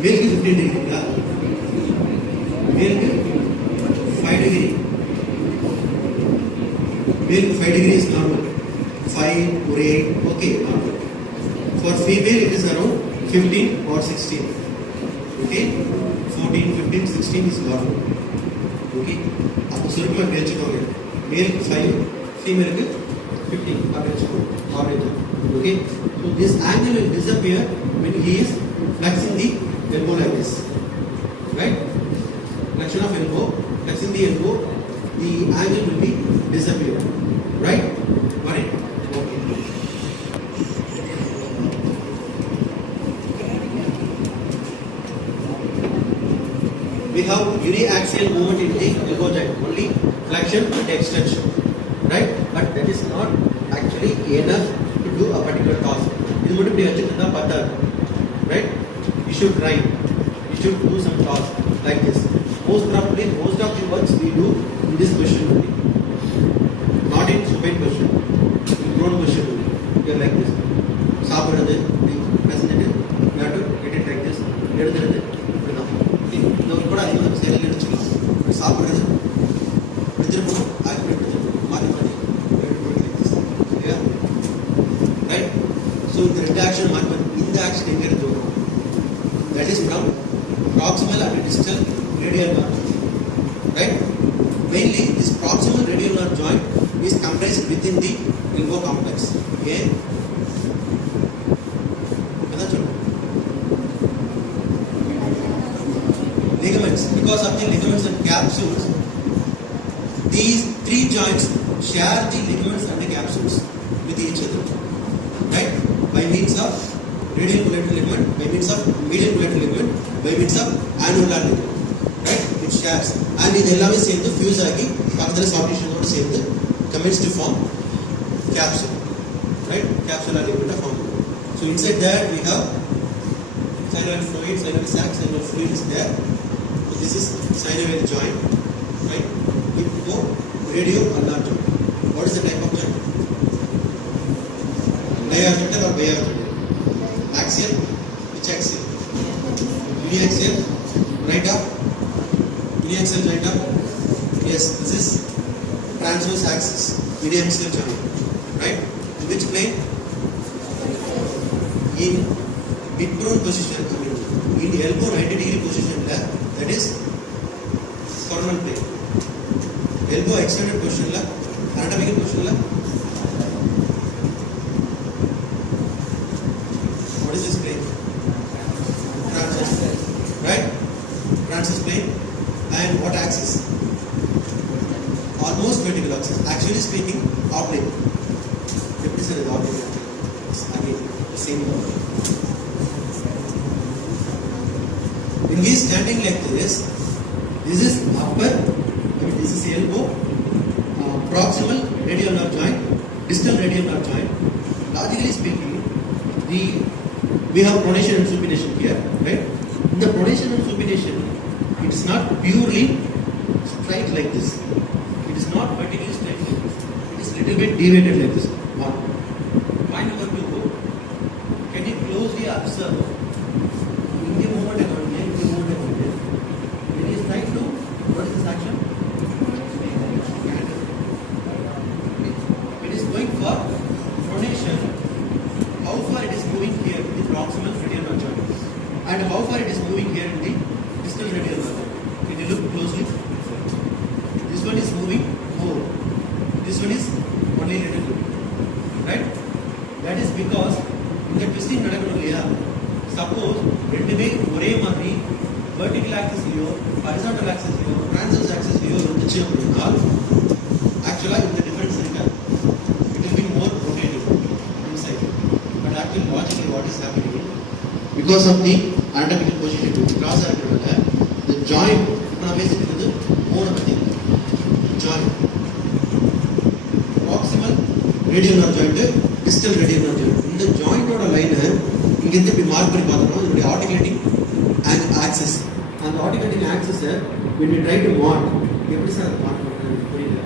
மேலுக்கு 15 டிகிரிங்களா? மேலுக்கு 5 degree. Male 5 degrees is normal. 5 or 8, okay, normal. For female it is around 15 or 16. Okay, 14, 15, 16 is normal. Okay, அப்போ சுருக்கமாக இப்படி வச்சுக்கோங்க. மேலுக்கு 5, ஃபீமேலுக்கு 15 அப்படி வச்சுக்கோங்க. Average. Okay, so this angle will disappear when he is flexing the elbow like this. Right? Flexion of elbow, flexing the elbow, the angle will be disappear. Right? Got it? Okay. We have uniaxial movement in the elbow joint, only flexion and extension. Right? But that is not actually enough to do a particular task. This would be a pattern. Right? You should try. You should do some task like this. Most of the works we do in this position only. Not in supine position. In prone position only. We are like this. Saapradhu, present it, we have to get it like this. Eduthiradhu, ippadina. Now ipoda adhiga sale la educhikalam. Saapradhu, eduthirukom, aakku eduthirukom, maari maari like this. Yeah? Right? So the red action marker in the action enga irukku. That is from proximal and distal radial nerve. Right? Mainly this proximal radial nerve joint is comprised within the elbow complex. Okay? Ligaments. Because of the ligaments and capsules, these three joints share the ligaments and the capsules with each other. Right? By means of radial collateral ligament, by means of medial collateral ligament, by means of annular ligament. Right? It shares. And இது எல்லாமே சேர்ந்து fuse ஆகி பக்கத்துல soft tissue ஓட சேர்ந்து commits to form capsule. Right? Capsular ligament form. So inside that we have synovial fluid, synovial sac, synovial fluid is there. So this is synovial joint. Right? With no radio-ulnar joint. What is the type of joint? Diagonal or biagonal? Axial? Which axial? Uniaxial? Right up? Uniaxial right up? Yes, this is transverse axis. Uniaxial joint. Right? In which plane? In mid-prone position, in elbow 90 degree position, that is coronal plane. Elbow extended position, anatomical position. What is this plane? Transverse. Right? Transverse plane. And what axis? Almost vertical axis. Actually speaking, oblique. Represent as oblique. Again, the same one. When he is standing like this is upper, this is elbow, proximal radial nerve joint, distal radial nerve joint. Logically speaking, we have pronation and supination here, right? In the pronation and supination, it is not purely straight like this. It is not vertically straight like this. It is little bit deviated like this. One. Point number 2. Can you closely observe in the movement account here, in the movement account here? When he is trying to, what is this action? It is going for pronation. How far it is moving here in the proximal radial nerve joint, and how far it is moving here in the distal radial nerve joint. Can you look closely? This one is moving more. This one is only little bit. Right? That is because in the twisting nadakadulliya, suppose ரெண்டுமே ஒரே மாதிரி vertical axis liyo, horizontal axis liyo, transverse axis liyo இருந்துச்சு அப்படின்னா actually இந்த difference இருக்காது. It will be more rotated inside. But actually logically what is happening? Because of the anatomical position cross ஆகிறதுனால the joint நான் பேசிக்கிறது மூணு பத்தி joint proximal radial nerve joint, distal radial nerve joint. இந்த joint-ஓட line இங்க இருந்து இப்படி மார்க் பண்ணி பார்த்தோம்னா இதோட articulating axis. அந்த articulating axis when we try to mark எப்படி சார் மார்க் பண்றது புரியல.